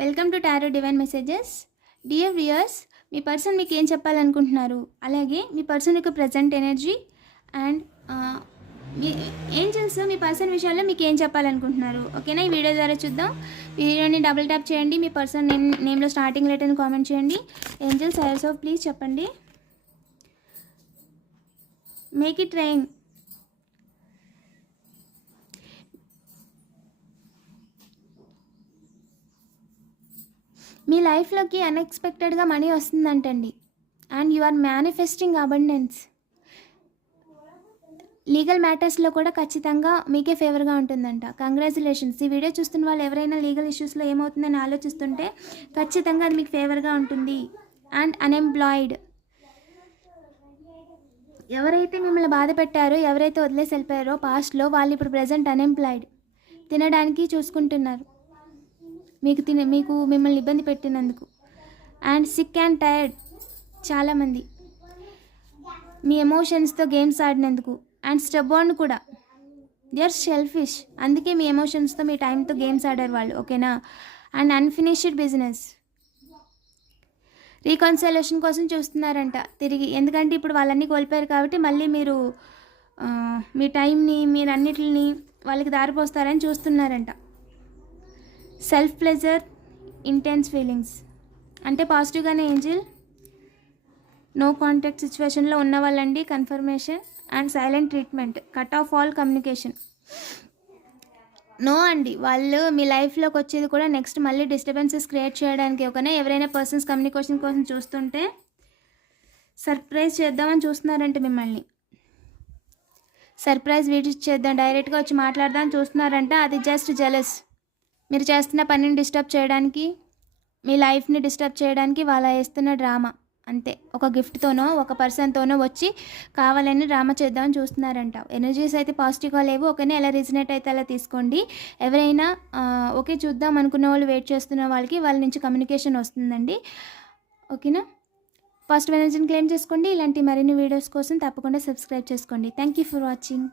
Welcome to tarot divine messages. Dear viewers, me person మీకు ఏం చెప్పాలనుకుంటున్నారు, అలాగే మీ పర్సన్ యొక్క present energy and me angels me person విషయాల్లో మీకు ఏం చెప్పాలనుకుంటున్నారు. ఓకేనా, ఈ వీడియో ద్వారా చూద్దాం. వీడియోని డబుల్ ట్యాప్ చేయండి, మీ పర్సన్ నేమ్లో స్టార్టింగ్ లెటర్ని కామెంట్ చేయండి. ఏంజల్స్ హైర్స్ ఆఫ్ ప్లీజ్ చెప్పండి. Make it rain. మీ లైఫ్లోకి అన్ఎక్స్పెక్టెడ్గా మనీ వస్తుందంటండి, and you are manifesting abundance. Legal మ్యాటర్స్లో కూడా ఖచ్చితంగా మీకే ఫేవర్గా ఉంటుందంట. కంగ్రాచులేషన్స్. ఈ వీడియో చూస్తున్న వాళ్ళు ఎవరైనా లీగల్ ఇష్యూస్లో ఏమవుతుందని ఆలోచిస్తుంటే ఖచ్చితంగా అది మీకు ఫేవర్గా ఉంటుంది. అండ్ అన్ఎంప్లాయిడ్, ఎవరైతే మిమ్మల్ని బాధ పెట్టారో, ఎవరైతే వదిలేసి వెళ్ళిపోయారో పాస్ట్లో, వాళ్ళు ఇప్పుడు ప్రజెంట్ అన్ఎంప్లాయిడ్, తినడానికి చూసుకుంటున్నారు మీకు మిమ్మల్ని ఇబ్బంది పెట్టినందుకు. అండ్ సిక్ అండ్ టైర్డ్, చాలామంది మీ ఎమోషన్స్తో గేమ్స్ ఆడినందుకు. అండ్ స్టబోర్న్ కూడా, దే ఆర్ సెల్ఫిష్, అందుకే మీ ఎమోషన్స్తో మీ టైంతో గేమ్స్ ఆడారు వాళ్ళు. ఓకేనా. అండ్ అన్ఫినిష్డ్ బిజినెస్, రీకన్సిలేషన్ కోసం చూస్తున్నారంట తిరిగి, ఎందుకంటే ఇప్పుడు వాళ్ళన్నీ కోల్పోయారు కాబట్టి మళ్ళీ మీరు మీ టైంని, మీరు అన్నిటిని వాళ్ళకి దారిపోస్తారని చూస్తున్నారంట. సెల్ఫ్ ప్లెజర్, ఇంటెన్స్ ఫీలింగ్స్, అంటే పాజిటివ్గానే ఏంజిల్. నో కాంటాక్ట్ సిచ్యువేషన్లో ఉన్న వాళ్ళండి, confirmation. And silent treatment, cut off all communication. No అండి, వాళ్ళు మీ లైఫ్లోకి వచ్చేది కూడా నెక్స్ట్ మళ్ళీ డిస్టర్బెన్సెస్ క్రియేట్ చేయడానికి. ఒకనే ఎవరైనా పర్సన్స్ కమ్యూనికేషన్ కోసం చూస్తుంటే సర్ప్రైజ్ చేద్దామని చూస్తున్నారంటే, మిమ్మల్ని సర్ప్రైజ్ విజిట్ చేద్దాం, డైరెక్ట్గా వచ్చి మాట్లాడదామని చూస్తున్నారంట. అది జస్ట్ జెలస్. మీరు చేస్తున్న పనిని డిస్టర్బ్ చేయడానికి, మీ లైఫ్ని డిస్టర్బ్ చేయడానికి వాళ్ళ వేస్తున్న డ్రామా అంతే. ఒక గిఫ్ట్తోనో ఒక పర్సన్తోనో వచ్చి కావాలని డ్రామా చేద్దామని చూస్తున్నారంట. ఎనర్జీస్ అయితే పాజిటివ్గా లేవు. ఓకేనా, ఎలా రీజనేట్ అయితే అలా తీసుకోండి. ఎవరైనా ఓకే చూద్దాం అనుకున్న వాళ్ళు, వెయిట్ చేస్తున్న వాళ్ళకి వాళ్ళ నుంచి కమ్యూనికేషన్ వస్తుందండి. ఓకేనా, పాజిటివ్ ఎనర్జీని క్లెయిమ్ చేసుకోండి. ఇలాంటి మరిన్ని వీడియోస్ కోసం తప్పకుండా సబ్స్క్రైబ్ చేసుకోండి. Thank you for watching.